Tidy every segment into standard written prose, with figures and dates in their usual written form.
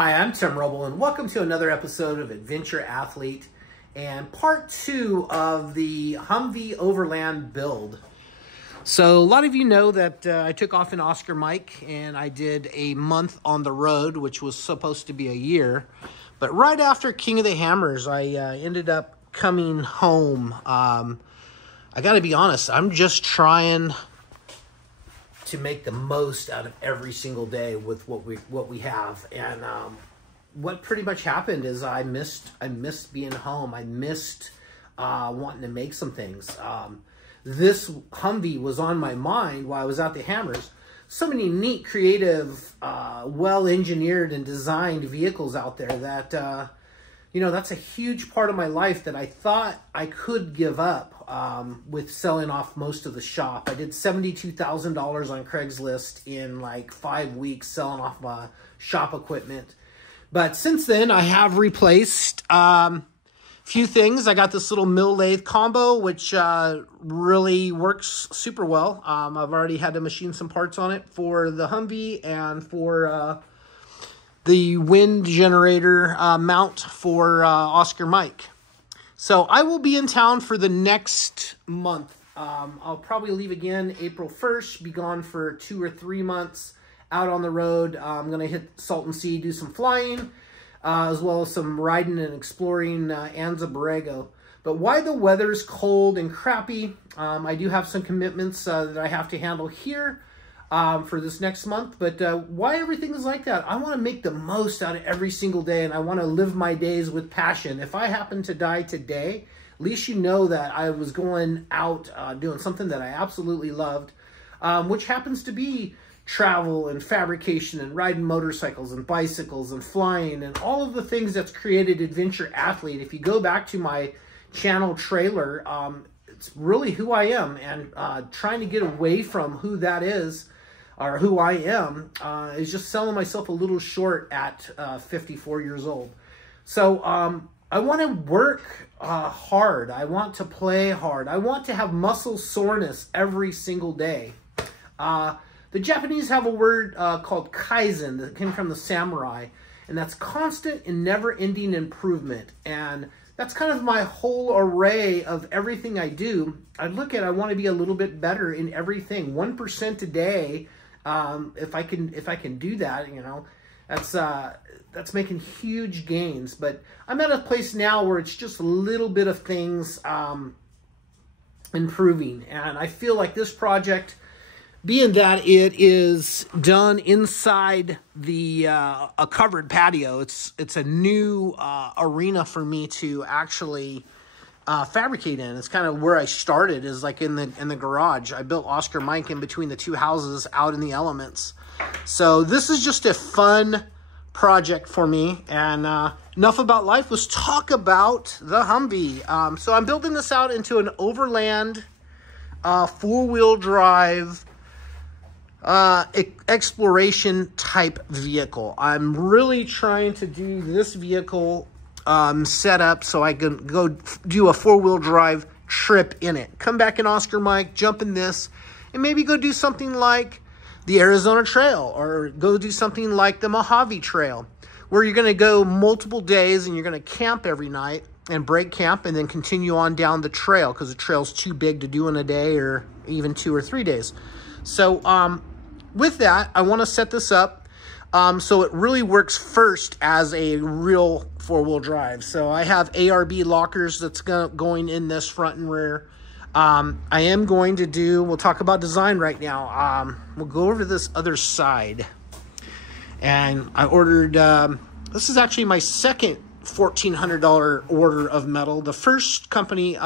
Hi, I'm Tim Rubble, and welcome to another episode of Adventure Athlete and part 2 of the Humvee Overland build. So a lot of you know that I took off in Oscar Mike and I did a month on the road, which was supposed to be a year. But right after King of the Hammers, I ended up coming home. I got to be honest, I'm just trying to make the most out of every single day with what we have. And what pretty much happened is I missed being home. I missed wanting to make some things. This Humvee was on my mind while I was at the Hammers. So many neat, creative, well-engineered and designed vehicles out there that, you know, that's a huge part of my life that I thought I could give up with selling off most of the shop. I did $72,000 on Craigslist in like 5 weeks selling off my shop equipment. But since then, I have replaced few things. I got this little mill lathe combo, which really works super well. I've already had to machine some parts on it for the Humvee and for the wind generator mount for Oscar Mike. So I will be in town for the next month. I'll probably leave again April 1st, be gone for 2 or 3 months out on the road. I'm going to hit Salton Sea, do some flying, as well as some riding and exploring Anza Borrego. But why the weather's cold and crappy, I do have some commitments that I have to handle here for this next month. But why everything is like that, I want to make the most out of every single day, and I want to live my days with passion. If I happen to die today, at least you know that I was going out doing something that I absolutely loved, which happens to be travel and fabrication and riding motorcycles and bicycles and flying and all of the things that's created Adventure Athlete. If you go back to my channel trailer, it's really who I am, and trying to get away from who that is or who I am is just selling myself a little short at 54 years old. So I want to work hard. I want to play hard. I want to have muscle soreness every single day. The Japanese have a word called kaizen that came from the samurai, and that's constant and never-ending improvement. And that's kind of my whole array of everything I do. I want to be a little bit better in everything. 1% a day, if I can do that, you know, that's making huge gains. But I'm at a place now where it's just a little bit of things improving, and I feel like this project, being that it is done inside the a covered patio, it's a new arena for me to actually fabricate in. It's kind of where I started, is like in the garage. I built Oscar Mike in between the two houses out in the elements. So this is just a fun project for me. And enough about life. Let's talk about the Humvee. So I'm building this out into an overland 4-wheel drive exploration type vehicle. I'm really trying to do this vehicle set up so I can go do a 4-wheel drive trip in it. Come back in Oscar Mike, jump in this, and maybe go do something like the Arizona Trail, or go do something like the Mojave Trail, where you're going to go multiple days and you're going to camp every night and break camp and then continue on down the trail, because the trail's too big to do in a day or even 2 or 3 days. So with that, I want to set this up so it really works first as a real 4-wheel drive. So I have ARB lockers that's going in this front and rear. I am going to do, we'll talk about design right now. We'll go over to this other side. And I ordered, this is actually my second $1,400 order of metal. The first company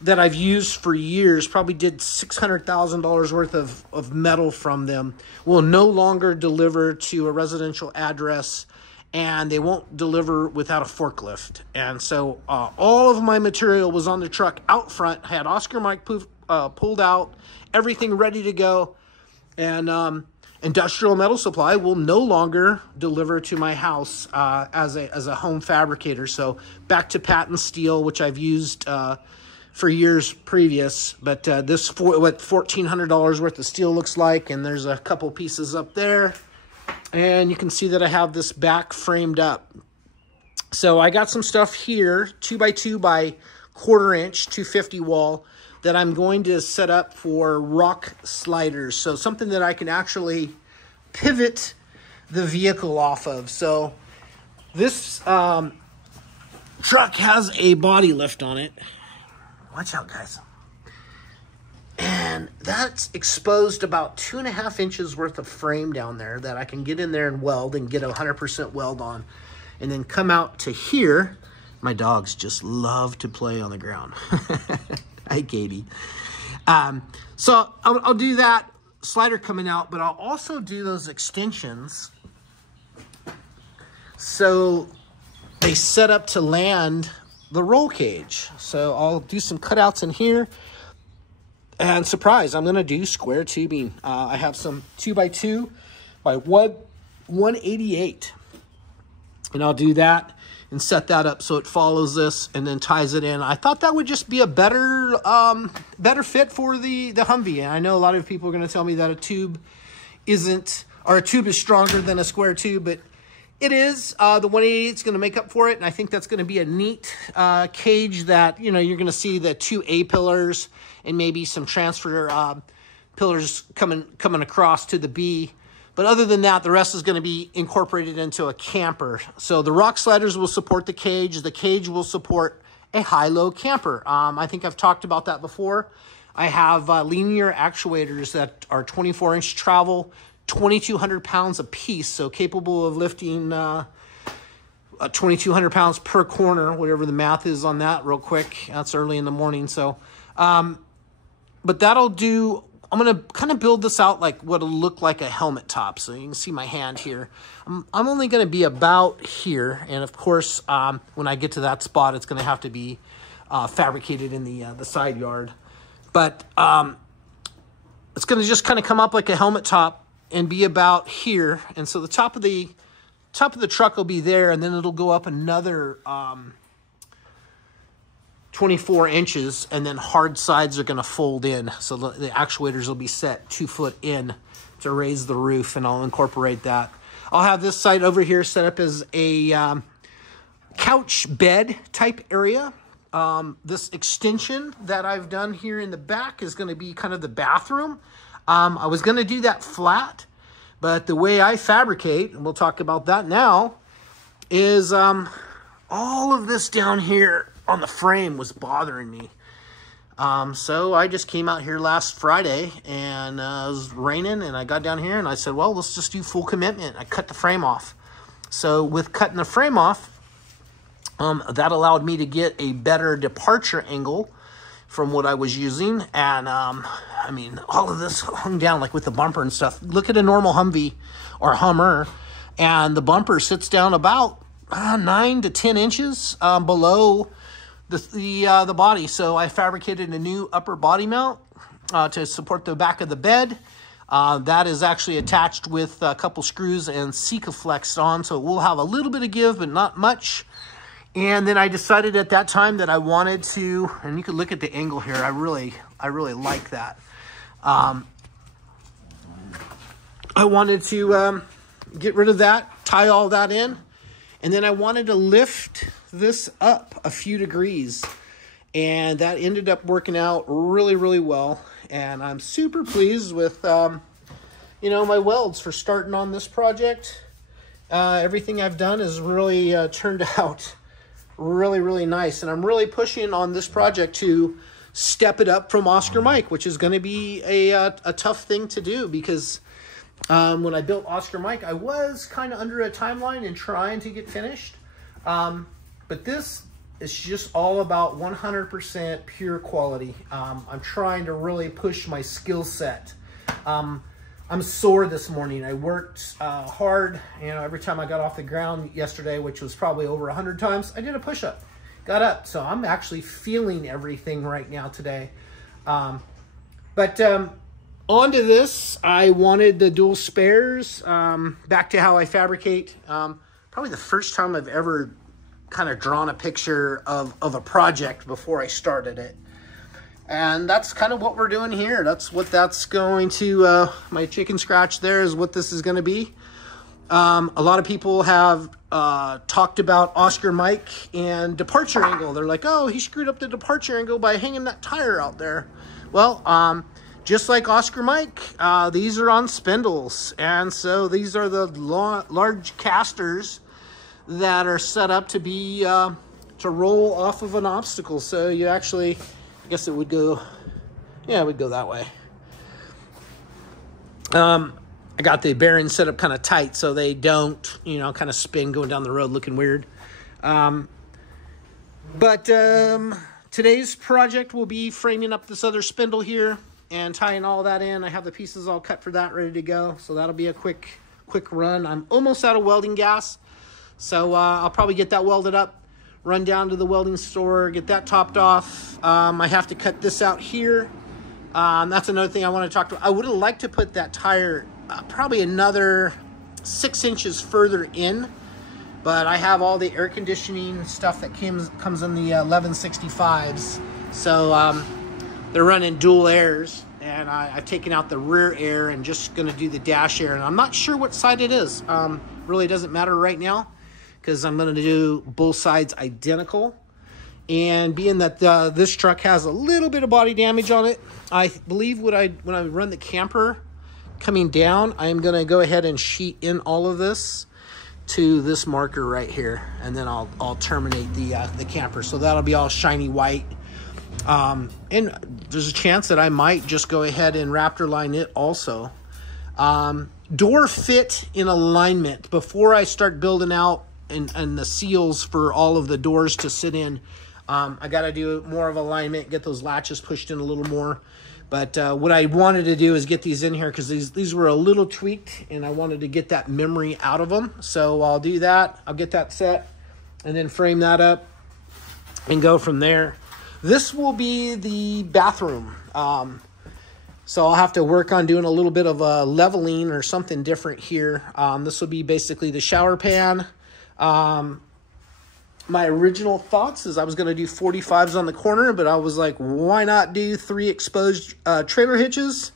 that I've used for years, probably did $600,000 worth of metal from them, will no longer deliver to a residential address, and they won't deliver without a forklift. And so all of my material was on the truck out front. I had Oscar Mike pulled out, everything ready to go, and Industrial Metal Supply will no longer deliver to my house as a home fabricator. So back to patent steel, which I've used for years previous, but this what $1,400 worth of steel looks like, and there's a couple pieces up there. And you can see that I have this back framed up. So I got some stuff here, 2x2 by 1/4 inch, 250 wall, that I'm going to set up for rock sliders. So something that I can actually pivot the vehicle off of. So this truck has a body lift on it. Watch out, guys. And that's exposed about 2.5 inches worth of frame down there that I can get in there and weld and get a 100% weld on. And then come out to here. My dogs just love to play on the ground. Hi, Katie. So I'll do that slider coming out, but I'll also do those extensions so they set up to land the roll cage. So I'll do some cutouts in here. And surprise, I'm going to do square tubing. I have some 2x2 by 188. And I'll do that and set that up so it follows this and then ties it in. I thought that would just be a better fit for the Humvee. And I know a lot of people are going to tell me that a tube isn't, or a tube is stronger than a square tube, but it is. The 188 is going to make up for it, and I think that's going to be a neat cage that, you know, you're going to see the 2 A-pillars and maybe some transfer pillars coming across to the B. But other than that, the rest is going to be incorporated into a camper. So the rock sliders will support the cage. The cage will support a high-low camper. I think I've talked about that before. I have linear actuators that are 24-inch travel, 2,200 pounds a piece, so capable of lifting 2,200 pounds per corner, whatever the math is on that real quick. That's early in the morning. So, but that'll do. I'm going to kind of build this out like what'll look like a helmet top. So you can see my hand here. I'm only going to be about here. And of course, when I get to that spot, it's going to have to be fabricated in the side yard. But it's going to just kind of come up like a helmet top and be about here. And so the top of the truck will be there, and then it'll go up another 24 inches, and then hard sides are going to fold in. So the actuators will be set 2 foot in to raise the roof, and I'll incorporate that. I'll have this side over here set up as a couch bed type area. This extension that I've done here in the back is going to be kind of the bathroom. I was going to do that flat, but the way I fabricate, and we'll talk about that now, is all of this down here on the frame was bothering me. So I just came out here last Friday, and it was raining, and I got down here and I said, well, let's just do full commitment. I cut the frame off. So with cutting the frame off, that allowed me to get a better departure angle from what I was using. And I mean, all of this hung down like with the bumper and stuff. Look at a normal Humvee or Hummer, and the bumper sits down about 9 to 10 inches below the body. So I fabricated a new upper body mount to support the back of the bed. That is actually attached with a couple screws and Sikaflexed on, so we'll have a little bit of give, but not much. And then I decided at that time that I wanted to, and you can look at the angle here. I really like that. I wanted to get rid of that, tie all that in, and then I wanted to lift this up a few degrees, and that ended up working out really well. And I'm super pleased with you know, my welds for starting on this project. Everything I've done has really turned out really nice, and I'm really pushing on this project to step it up from Oscar Mike, which is going to be a tough thing to do, because when I built Oscar Mike, I was kind of under a timeline and trying to get finished. But this is just all about 100% pure quality. I'm trying to really push my skill set. I'm sore this morning. I worked hard. You know, every time I got off the ground yesterday, which was probably over 100 times, I did a push-up, got up. So I'm actually feeling everything right now today. But onto this, I wanted the dual spares. Back to how I fabricate. Probably the first time I've ever kind of drawn a picture of a project before I started it. And that's kind of what we're doing here. That's what that's going to, my chicken scratch there is what this is going to be. A lot of people have talked about Oscar Mike and departure angle. They're like, oh, he screwed up the departure angle by hanging that tire out there. Well, just like Oscar Mike, these are on spindles. And so these are the large casters that are set up to be, to roll off of an obstacle. So you actually, I guess it would go, yeah, it would go that way. I got the bearings set up kind of tight so they don't, you know, kind of spin going down the road looking weird. Today's project will be framing up this other spindle here and tying all that in. I have the pieces all cut for that, ready to go. So that'll be a quick run. I'm almost out of welding gas. So I'll probably get that welded up, run down to the welding store, get that topped off. I have to cut this out here. That's another thing I want to talk about. I would have liked to put that tire probably another 6 inches further in, but I have all the air conditioning stuff that comes in the 1165s. So they're running dual airs, and I've taken out the rear air and just going to do the dash air. And I'm not sure what side it is. Really doesn't matter right now because I'm going to do both sides identical. And being that this truck has a little bit of body damage on it, I believe when I run the camper coming down, I'm going to go ahead and sheet in all of this to this marker right here, and then I'll terminate the camper. So that'll be all shiny white. And there's a chance that I might just go ahead and Raptor line it also. Door fit in alignment before I start building out and the seals for all of the doors to sit in. I got to do more of alignment, get those latches pushed in a little more. But what I wanted to do is get these in here because these were a little tweaked, and I wanted to get that memory out of them. So I'll do that. I'll get that set and then frame that up and go from there. This will be the bathroom. So I'll have to work on doing a little bit of a leveling or something different here. This will be basically the shower pan. My original thoughts is I was going to do 45s on the corner, but I was like, why not do 3 exposed trailer hitches?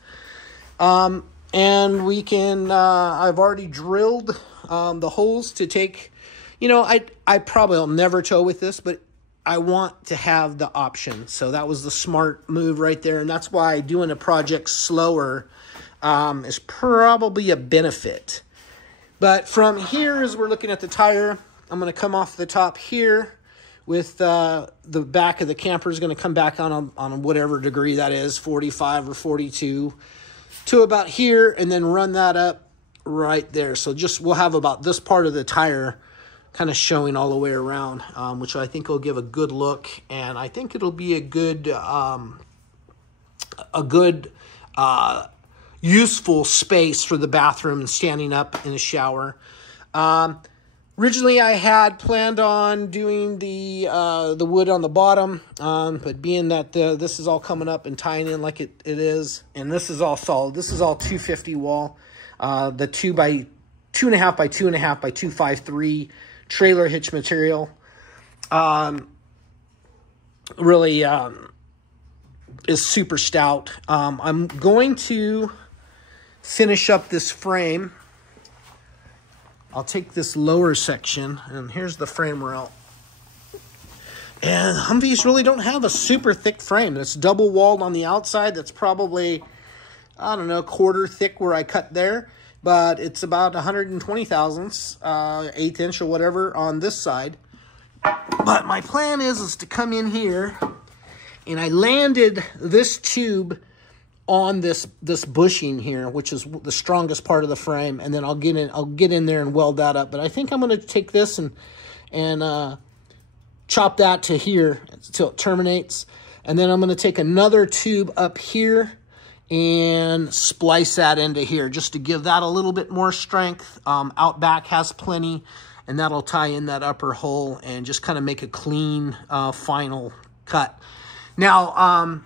And we can, I've already drilled the holes to take, you know, I probably will never tow with this, but I want to have the option. So that was the smart move right there. And that's why doing a project slower is probably a benefit. But from here, as we're looking at the tire, I'm going to come off the top here with the back of the camper is going to come back on whatever degree that is, 45 or 42, to about here, and then run that up right there. So just we'll have about this part of the tire kind of showing all the way around, which I think will give a good look, and I think it'll be a good useful space for the bathroom and standing up in the shower. Originally, I had planned on doing the wood on the bottom, but being that this is all coming up and tying in like it is, and this is all solid. This is all 250 wall, the 2 by 2.5 by 2.5 by 253 trailer hitch material. Really is super stout. I'm going to finish up this frame. I'll take this lower section, and here's the frame rail. And Humvees really don't have a super thick frame. It's double walled on the outside. That's probably, I don't know, quarter thick where I cut there. But it's about 120 thousandths, 1/8 inch or whatever on this side. But my plan is to come in here, and I landed this tube on this bushing here, which is the strongest part of the frame, and then I'll get in there and weld that up. But I think I'm going to take this and chop that to here until it terminates, and then I'm going to take another tube up here and splice that into here just to give that a little bit more strength. Outback has plenty, and that'll tie in that upper hole and just kind of make a clean final cut. Now,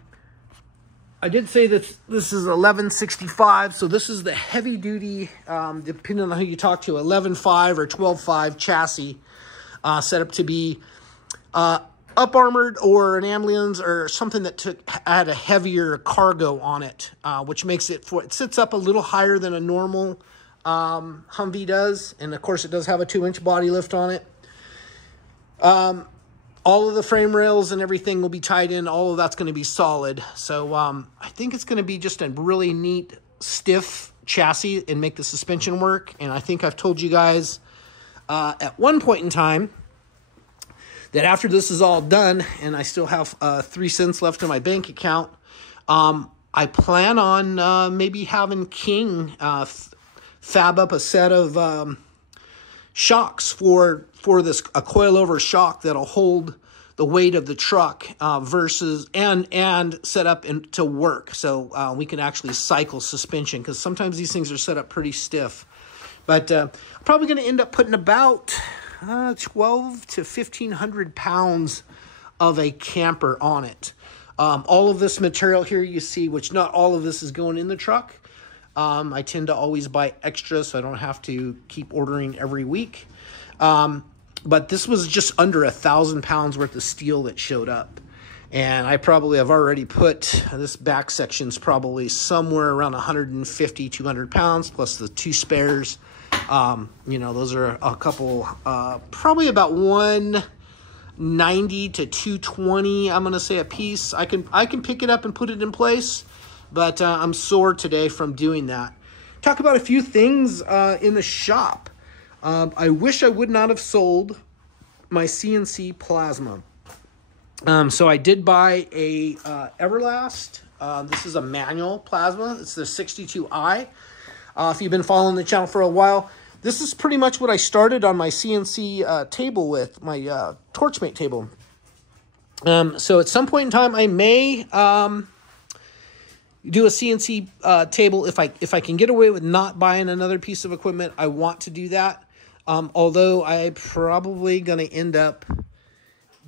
I did say that this is 1165, so this is the heavy duty, depending on who you talk to, 11.5 or 12.5 chassis, set up to be up armored or an ambulance or something that had a heavier cargo on it, which makes it, it sits up a little higher than a normal Humvee does. And of course it does have a 2-inch body lift on it. All of the frame rails and everything will be tied in. All of that's going to be solid. So I think it's going to be just a really neat, stiff chassis and make the suspension work. And I think I've told you guys at one point in time that after this is all done and I still have 3 cents left in my bank account, I plan on maybe having King fab up a set of shocks for this, a coilover shock that'll hold the weight of the truck versus and set up to work, so we can actually cycle suspension, because sometimes these things are set up pretty stiff. But I'm probably going to end up putting about 12 to 1,500 pounds of a camper on it. All of this material here you see, which not all of this is going in the truck. I tend to always buy extra so I don't have to keep ordering every week. But this was just under 1,000 pounds worth of steel that showed up. And I probably have already put, this back section's probably somewhere around 150, 200 pounds, plus the 2 spares. You know, those are a couple, probably about 190 to 220, I'm going to say, a piece. I can pick it up and put it in place, but I'm sore today from doing that. Talk about a few things in the shop. I wish I would not have sold my CNC plasma. So I did buy a Everlast. This is a manual plasma. It's the 62i. If you've been following the channel for a while, this is pretty much what I started on my CNC table with, my Torchmate table. So at some point in time, I may do a CNC table. If I can get away with not buying another piece of equipment, I want to do that. Although I'm probably going to end up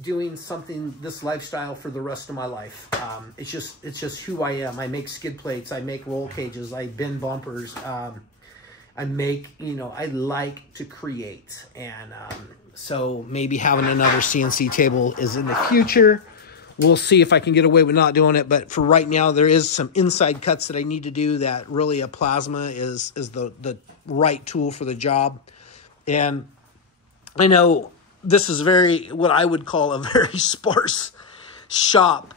doing something, this lifestyle, for the rest of my life. It's just who I am. I make skid plates. I make roll cages. I bend bumpers. I make, you know, I like to create. And so maybe having another CNC table is in the future. We'll see if I can get away with not doing it. But for right now, there is some inside cuts that I need to do that really a plasma is the right tool for the job. And I know this is what I would call a very sparse shop,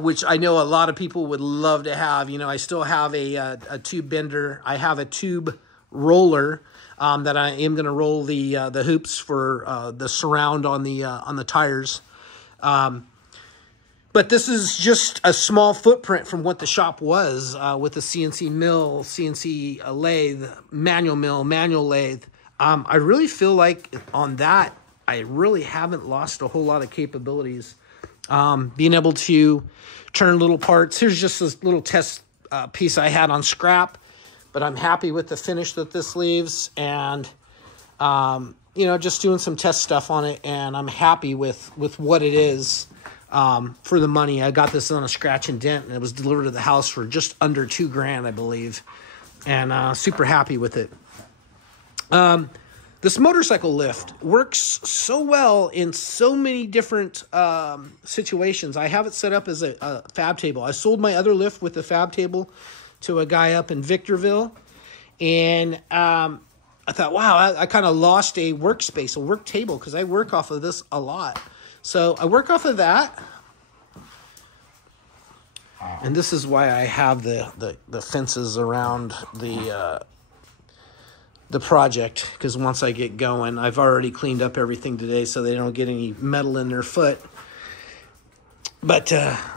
which I know a lot of people would love to have. You know, I still have a tube bender. I have a tube roller that I am going to roll the hoops for the surround on the tires. But this is just a small footprint from what the shop was with the CNC mill, CNC lathe, manual mill, manual lathe. I really feel like on that, I really haven't lost a whole lot of capabilities. Being able to turn little parts. Here's just this little test piece I had on scrap, but I'm happy with the finish that this leaves. And, you know, just doing some test stuff on it, and I'm happy with what it is for the money. I got this on a scratch and dent, and it was delivered to the house for just under $2,000, I believe. And super happy with it. This motorcycle lift works so well in so many different situations. I have it set up as a fab table. I sold my other lift with the fab table to a guy up in Victorville. And I thought, wow, I kind of lost a workspace, a work table, because I work off of this a lot. So I work off of that. And this is why I have the fences around the project, because once I get going, I've already cleaned up everything today so they don't get any metal in their foot. But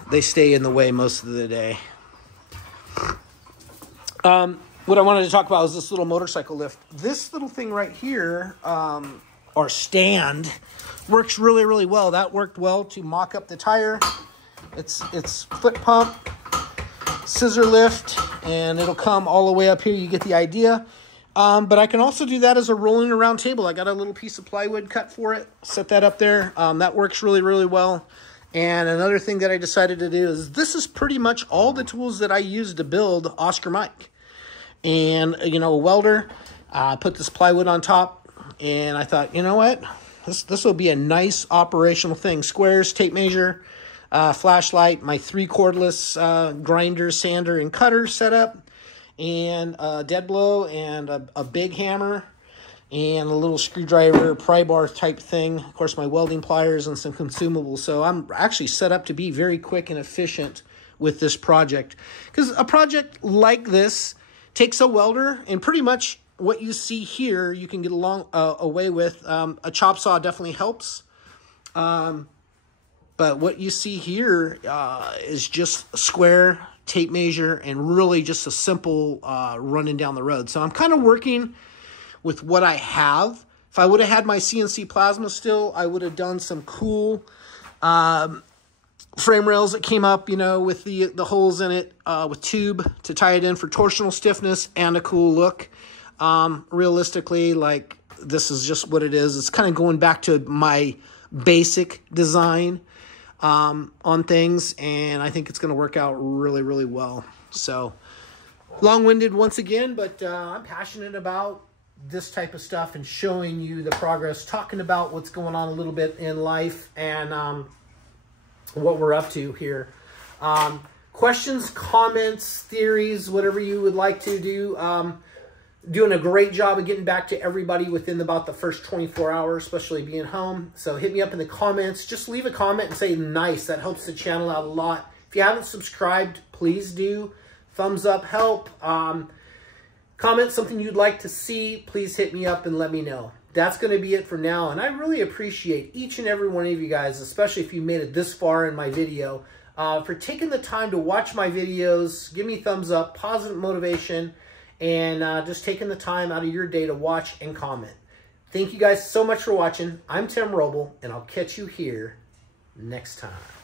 they stay in the way most of the day. What I wanted to talk about is this little motorcycle lift. This little thing right here, or stand, works really, really well. That worked well to mock up the tire. It's foot pump, scissor lift, and it'll come all the way up here. You get the idea. But I can also do that as a rolling around table. I got a little piece of plywood cut for it. Set that up there. That works really, really well. And another thing that I decided to do is this is pretty much all the tools that I use to build Oscar Mike. And, you know, a welder. Put this plywood on top. And I thought, you know what? This will be a nice operational thing. Squares, tape measure, flashlight, my 3 cordless grinder, sander, and cutter setup. and a dead blow and a big hammer and a little screwdriver, pry bar type thing. Of course, my welding pliers and some consumables. So I'm actually set up to be very quick and efficient with this project. Because a project like this takes a welder, and pretty much what you see here, you can get away with. A chop saw definitely helps. But what you see here is just a square, tape measure, and really just a simple running down the road. So I'm kind of working with what I have. If I would have had my CNC plasma still, I would have done some cool frame rails that came up, you know, with the holes in it, with tube to tie it in for torsional stiffness and a cool look. Realistically, like, this is just what it is. It's kind of going back to my basic design on things, and I think it's going to work out really, really well. So, long-winded once again, but I'm passionate about this type of stuff and showing you the progress, talking about what's going on a little bit in life and what we're up to here. Questions, comments, theories, whatever you would like to do. Doing a great job of getting back to everybody within about the first 24 hours, especially being home. So hit me up in the comments. Just leave a comment and say nice. That helps the channel out a lot. If you haven't subscribed, please do. Thumbs up help. Comment something you'd like to see. Please hit me up and let me know. That's going to be it for now. And I really appreciate each and every one of you guys, especially if you made it this far in my video, for taking the time to watch my videos. Give me thumbs up, positive motivation, and just taking the time out of your day to watch and comment. Thank you guys so much for watching. I'm Tim Roble, and I'll catch you here next time.